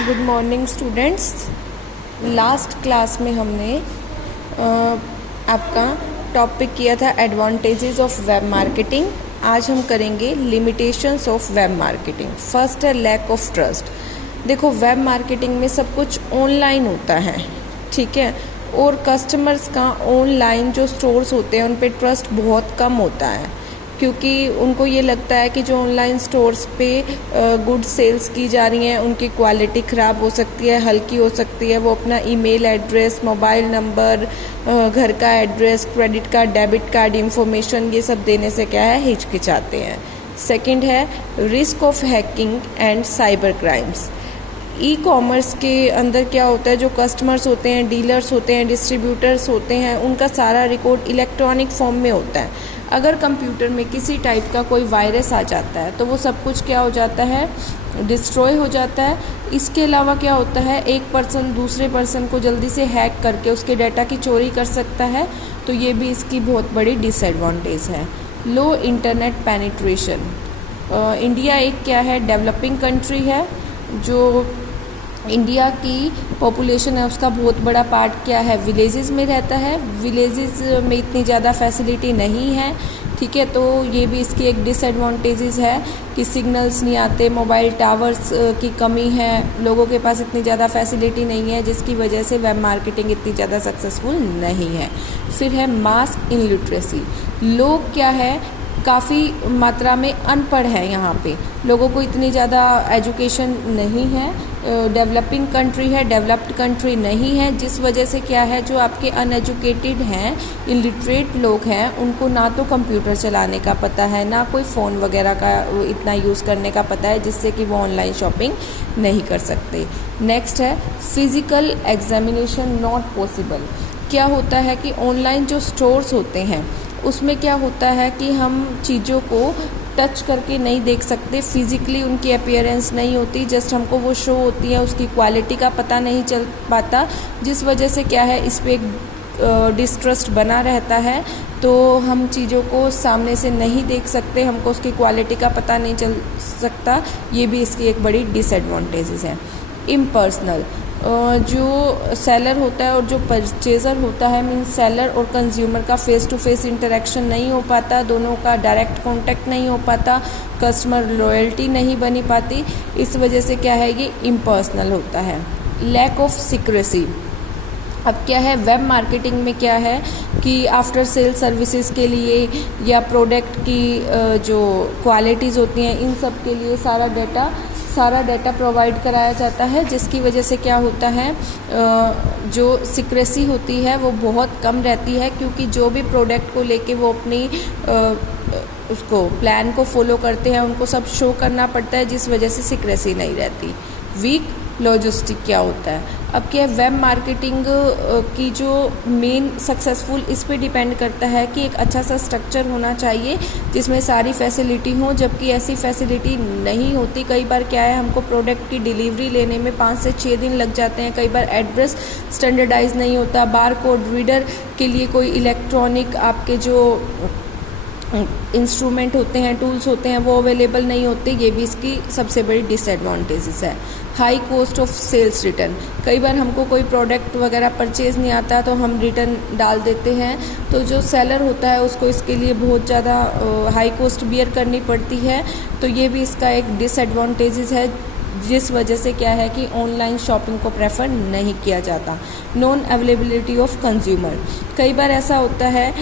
Good morning students. Last class में हमने आपका टॉपिक किया था एडवांटेजेस ऑफ वेब मार्केटिंग। आज हम करेंगे limitations of web marketing. First है लैक ऑफ ट्रस्ट। देखो, वेब मार्केटिंग में सब कुछ ऑनलाइन होता है, ठीक है, और कस्टमर्स का ऑनलाइन जो स्टोर्स होते हैं उन पे ट्रस्ट बहुत कम होता है, क्योंकि उनको ये लगता है कि जो ऑनलाइन स्टोर्स पे गुड सेल्स की जा रही हैं उनकी क्वालिटी ख़राब हो सकती है, हल्की हो सकती है। वो अपना ईमेल एड्रेस, मोबाइल नंबर, घर का address, credit card, debit card information, ये सब देने से क्या है, हिचकिचाते हैं। सेकंड है risk of hacking and cyber crimes. E commerce के अंदर क्या होता है, जो कस्टमर्स होते हैं, डीलर्स होते हैं, डिस्ट्रीब्यूटर्स होते हैं, उनका सारा रिकॉर्ड इलेक्ट्रॉनिक फॉर्म में होता है। अगर कंप्यूटर में किसी टाइप का कोई वायरस आ जाता है तो वो सब कुछ क्या हो जाता है, डिस्ट्रॉय हो जाता है। इसके अलावा क्या होता है, एक पर्सन दूसरे पर्सन को जल्दी से हैक करके उसके डाटा की चोरी कर सकता है, तो ये भी इसकी बहुत बड़ी डिसएडवांटेज है। लो इंटरनेट पेनिट्रेशन। इंडिया एक क्या है, डेवलपिंग कंट्री है। जो इंडिया की पॉपुलेशन है उसका बहुत बड़ा पार्ट क्या है, विलेजेस में रहता है। विलेजेस में इतनी ज़्यादा फैसिलिटी नहीं है, ठीक है, तो ये भी इसकी एक डिसएडवांटेजेस है कि सिग्नल्स नहीं आते, मोबाइल टावर्स की कमी है, लोगों के पास इतनी ज़्यादा फैसिलिटी नहीं है, जिसकी वजह से वेब मार्केटिंग इतनी ज़्यादा सक्सेसफुल नहीं है। फिर है मास इलिटरेसी। लोग क्या है, काफ़ी मात्रा में अनपढ़ है। यहाँ पे लोगों को इतनी ज़्यादा एजुकेशन नहीं है। डेवलपिंग कंट्री है, डेवलप्ड कंट्री नहीं है, जिस वजह से क्या है, जो आपके अनएजुकेटेड हैं, इलिटरेट लोग हैं, उनको ना तो कंप्यूटर चलाने का पता है, ना कोई फ़ोन वगैरह का इतना यूज़ करने का पता है, जिससे कि वो ऑनलाइन शॉपिंग नहीं कर सकते। नेक्स्ट है फिज़िकल एग्जामिनेशन नॉट पॉसिबल। क्या होता है कि ऑनलाइन जो स्टोर्स होते हैं उसमें क्या होता है कि हम चीज़ों को टच करके नहीं देख सकते, फिज़िकली उनकी अपीयरेंस नहीं होती, जस्ट हमको वो शो होती है, उसकी क्वालिटी का पता नहीं चल पाता, जिस वजह से क्या है, इस पर एक डिस्ट्रस्ट बना रहता है। तो हम चीज़ों को सामने से नहीं देख सकते, हमको उसकी क्वालिटी का पता नहीं चल सकता, ये भी इसकी एक बड़ी डिसएडवांटेजेस है। इम्पर्सनल। जो सेलर होता है और जो परचेज़र होता है, मीन्स सेलर और कंज्यूमर का फेस टू फेस इंटरेक्शन नहीं हो पाता, दोनों का डायरेक्ट कांटेक्ट नहीं हो पाता, कस्टमर लॉयल्टी नहीं बनी पाती, इस वजह से क्या है, ये इम्पर्सनल होता है। Lack of secrecy. अब क्या है, वेब मार्केटिंग में क्या है कि आफ्टर सेल सर्विसेज के लिए या प्रोडक्ट की जो क्वालिटीज़ होती हैं, इन सब के लिए सारा डाटा प्रोवाइड कराया जाता है, जिसकी वजह से क्या होता है, जो सीक्रेसी होती है वो बहुत कम रहती है, क्योंकि जो भी प्रोडक्ट को लेके वो अपनी उसको प्लान को फॉलो करते हैं, उनको सब शो करना पड़ता है, जिस वजह से सीक्रेसी नहीं रहती। वीक लॉजिस्टिक क्या होता है, अब क्या है, वेब मार्केटिंग की जो मेन सक्सेसफुल इस पे डिपेंड करता है कि एक अच्छा सा स्ट्रक्चर होना चाहिए जिसमें सारी फैसिलिटी हो, जबकि ऐसी फैसिलिटी नहीं होती। कई बार क्या है, हमको प्रोडक्ट की डिलीवरी लेने में 5 से 6 दिन लग जाते हैं। कई बार एड्रेस स्टैंडर्डाइज नहीं होता, बार कोड रीडर के लिए कोई इलेक्ट्रॉनिक आपके जो इंस्ट्रूमेंट होते हैं, टूल्स होते हैं, वो अवेलेबल नहीं होते, ये भी इसकी सबसे बड़ी डिसएडवांटेजेस है। High cost of sales return. कई बार हमको कोई प्रोडक्ट वगैरह परचेज़ नहीं आता तो हम रिटर्न डाल देते हैं, तो जो सेलर होता है उसको इसके लिए बहुत ज़्यादा हाई कॉस्ट बियर करनी पड़ती है, तो ये भी इसका एक डिसएडवांटेजेस है, जिस वजह से क्या है कि ऑनलाइन शॉपिंग को प्रेफर नहीं किया जाता। Non availability of consumer. कई बार ऐसा होता है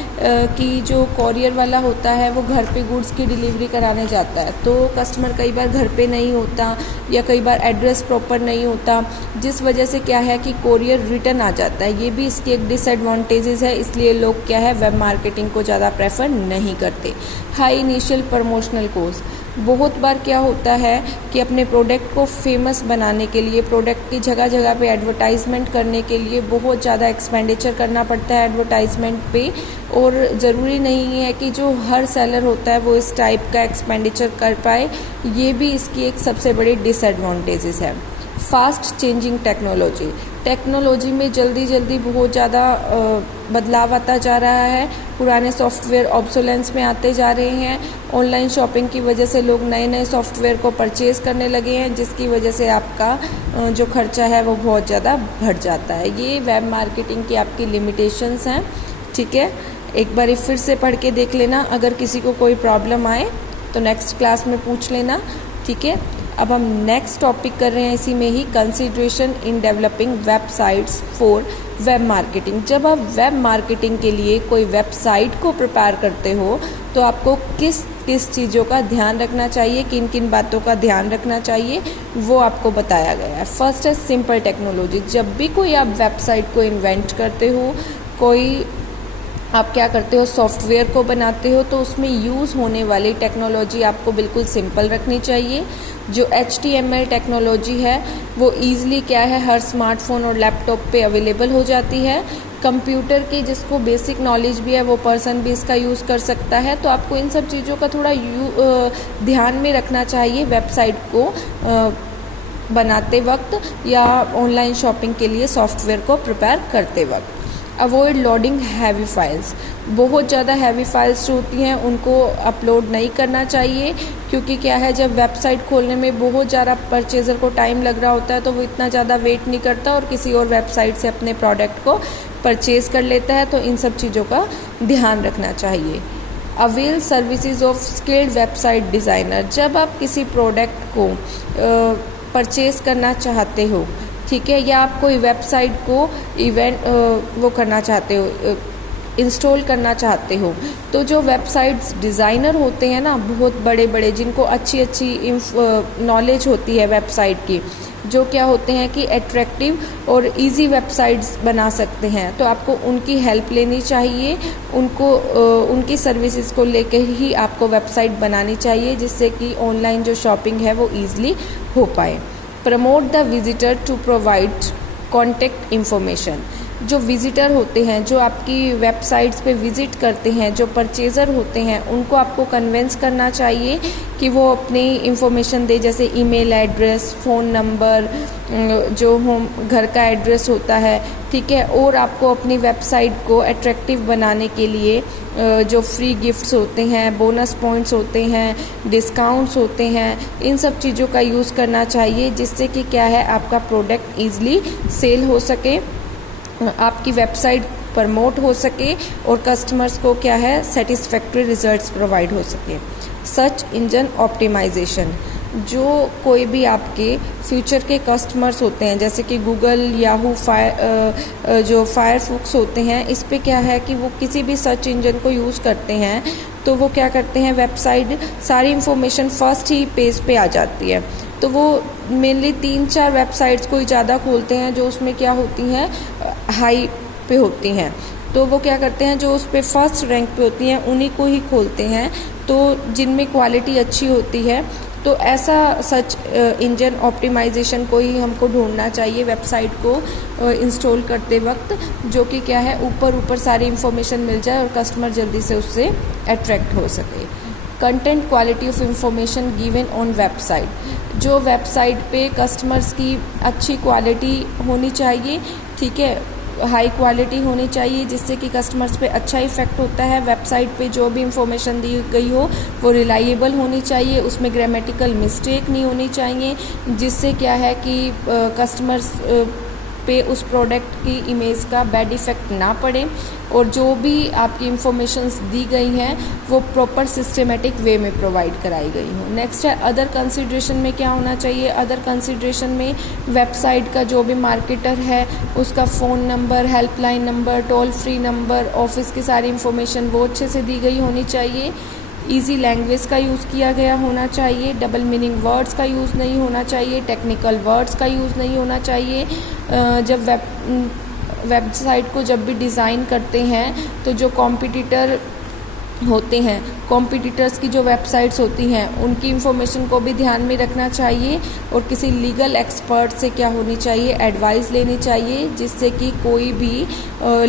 कि जो कॉरियर वाला होता है वो घर पे गुड्स की डिलीवरी कराने जाता है, तो कस्टमर कई बार घर पे नहीं होता, या कई बार एड्रेस प्रॉपर नहीं होता, जिस वजह से क्या है कि कॉरियर रिटर्न आ जाता है, ये भी इसकी एक डिसएडवांटेजेस है। इसलिए लोग क्या है, वेब मार्केटिंग को ज़्यादा प्रेफर नहीं करते। High initial promotional cost. बहुत बार क्या होता है कि अपने प्रोडक्ट को फेमस बनाने के लिए, प्रोडक्ट की जगह जगह पे एडवर्टाइजमेंट करने के लिए बहुत ज़्यादा एक्सपेंडिचर करना पड़ता है एडवर्टाइजमेंट पे, और ज़रूरी नहीं है कि जो हर सेलर होता है वो इस टाइप का एक्सपेंडिचर कर पाए, ये भी इसकी एक सबसे बड़ी डिसएडवांटेजेस है। Fast changing technology. टेक्नोलॉजी में जल्दी जल्दी बहुत ज़्यादा बदलाव आता जा रहा है। पुराने सॉफ्टवेयर ऑब्सोलेंस में आते जा रहे हैं। ऑनलाइन शॉपिंग की वजह से लोग नए नए सॉफ्टवेयर को परचेज़ करने लगे हैं, जिसकी वजह से आपका जो खर्चा है वो बहुत ज़्यादा बढ़ जाता है। ये वेब मार्केटिंग की आपकी लिमिटेशंस हैं। ठीक है, एक बार फिर से पढ़ के देख लेना। अगर किसी को कोई प्रॉब्लम आए तो नेक्स्ट क्लास में पूछ लेना। ठीक है, अब हम नेक्स्ट टॉपिक कर रहे हैं इसी में ही, consideration in developing websites for web marketing. जब आप वेब मार्केटिंग के लिए कोई वेबसाइट को प्रिपेयर करते हो तो आपको किस किस चीज़ों का ध्यान रखना चाहिए, किन किन बातों का ध्यान रखना चाहिए, वो आपको बताया गया है। फर्स्ट है सिंपल टेक्नोलॉजी। जब भी कोई आप वेबसाइट को इन्वेंट करते हो, कोई आप क्या करते हो सॉफ्टवेयर को बनाते हो, तो उसमें यूज़ होने वाली टेक्नोलॉजी आपको बिल्कुल सिंपल रखनी चाहिए। जो HTML टेक्नोलॉजी है वो ईज़िली क्या है हर स्मार्टफोन और लैपटॉप पे अवेलेबल हो जाती है। कंप्यूटर की जिसको बेसिक नॉलेज भी है वो पर्सन भी इसका यूज़ कर सकता है। तो आपको इन सब चीज़ों का थोड़ा ध्यान में रखना चाहिए वेबसाइट को बनाते वक्त या ऑनलाइन शॉपिंग के लिए सॉफ्टवेयर को प्रिपेयर करते वक्त। Avoid loading heavy files. बहुत ज़्यादा हैवी फाइल्स जो होती हैं उनको अपलोड नहीं करना चाहिए, क्योंकि क्या है जब वेबसाइट खोलने में बहुत ज़्यादा परचेज़र को टाइम लग रहा होता है तो वो इतना ज़्यादा वेट नहीं करता और किसी और वेबसाइट से अपने प्रोडक्ट को परचेज़ कर लेता है। तो इन सब चीज़ों का ध्यान रखना चाहिए। Avail services of skilled website designer. जब आप किसी प्रोडक्ट को परचेज़ करना चाहते हो, ठीक है, या आप कोई वेबसाइट को वो करना चाहते हो, इंस्टॉल करना चाहते हो, तो जो वेबसाइट्स डिज़ाइनर होते हैं ना बहुत बड़े बड़े, जिनको अच्छी नॉलेज होती है वेबसाइट की, जो क्या होते हैं कि एट्रैक्टिव और इजी वेबसाइट्स बना सकते हैं, तो आपको उनकी हेल्प लेनी चाहिए। उनकी सर्विसेज को लेकर ही आपको वेबसाइट बनानी चाहिए, जिससे कि ऑनलाइन जो शॉपिंग है वो ईज़िली हो पाए। Promote the visitor to provide contact information. जो विजिटर होते हैं, जो आपकी वेबसाइट्स पे विज़िट करते हैं, जो परचेज़र होते हैं, उनको आपको कन्विंस करना चाहिए कि वो अपनी इन्फॉर्मेशन दे, जैसे ईमेल एड्रेस, फ़ोन नंबर, जो होम घर का एड्रेस होता है। ठीक है, और आपको अपनी वेबसाइट को अट्रैक्टिव बनाने के लिए जो फ्री गिफ्ट्स होते हैं, बोनस पॉइंट्स होते हैं, डिस्काउंट्स होते हैं, इन सब चीज़ों का यूज़ करना चाहिए, जिससे कि क्या है आपका प्रोडक्ट ईज़िली सेल हो सके, आपकी वेबसाइट प्रमोट हो सके और कस्टमर्स को क्या है सेटिस्फैक्ट्री रिजल्ट्स प्रोवाइड हो सके। Search engine optimisation. जो कोई भी आपके फ्यूचर के कस्टमर्स होते हैं, जैसे कि गूगल, याहू, जो फायरफॉक्स होते हैं, इस पे क्या है कि वो किसी भी सर्च इंजन को यूज़ करते हैं तो वो क्या करते हैं वेबसाइट सारी इन्फॉर्मेशन फर्स्ट ही पेज पे आ जाती है। तो वो मेनली 3-4 वेबसाइट्स को ही ज़्यादा खोलते हैं जो उसमें क्या होती हैं हाई पे होती हैं। तो वो क्या करते हैं जो उस पर फर्स्ट रैंक पे होती हैं उन्हीं को ही खोलते हैं, तो जिनमें क्वालिटी अच्छी होती है। तो ऐसा सर्च इंजन ऑप्टिमाइजेशन को ही हमको ढूंढना चाहिए वेबसाइट को इंस्टॉल करते वक्त, जो कि क्या है ऊपर सारी इन्फॉर्मेशन मिल जाए और कस्टमर जल्दी से उससे अट्रैक्ट हो सके। Content quality of information given on website. जो वेबसाइट पे कस्टमर्स की अच्छी क्वालिटी होनी चाहिए, ठीक है, हाई क्वालिटी होनी चाहिए, जिससे कि कस्टमर्स पे अच्छा इफ़ेक्ट होता है। वेबसाइट पे जो भी इंफॉर्मेशन दी गई हो वो रिलायबल होनी चाहिए, उसमें ग्रामेटिकल मिस्टेक नहीं होनी चाहिए, जिससे क्या है कि कस्टमर्स पे उस प्रोडक्ट की इमेज का बैड इफ़ेक्ट ना पड़े, और जो भी आपकी इंफॉर्मेशंस दी गई हैं वो प्रॉपर सिस्टमेटिक वे में प्रोवाइड कराई गई हो। नेक्स्ट है अदर कंसिडरेशन में क्या होना चाहिए। अदर कंसिडरेशन में वेबसाइट का जो भी मार्केटर है उसका phone number, helpline number, toll free number, office की सारी इंफॉर्मेशन वो अच्छे से दी गई होनी चाहिए। इजी लैंग्वेज का यूज़ किया गया होना चाहिए, डबल मीनिंग वर्ड्स का यूज़ नहीं होना चाहिए, टेक्निकल वर्ड्स का यूज़ नहीं होना चाहिए। जब वेबसाइट को जब भी डिज़ाइन करते हैं तो जो कॉम्पिटिटर होते हैं, कॉम्पिटिटर्स की जो वेबसाइट्स होती हैं उनकी इन्फॉर्मेशन को भी ध्यान में रखना चाहिए, और किसी लीगल एक्सपर्ट से क्या होनी चाहिए एडवाइस लेनी चाहिए, जिससे कि कोई भी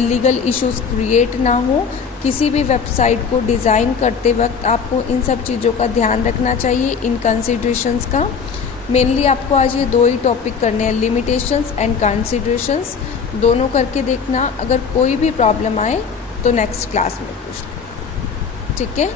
लीगल इश्यूज़ क्रिएट ना हो। किसी भी वेबसाइट को डिज़ाइन करते वक्त आपको इन सब चीज़ों का ध्यान रखना चाहिए, इन कंसिडरेशंस का। मेनली आपको आज ये 2 ही टॉपिक करने हैं, लिमिटेशंस एंड कंसिडरेशंस, दोनों करके देखना। अगर कोई भी प्रॉब्लम आए तो नेक्स्ट क्लास में पूछ लो, ठीक है।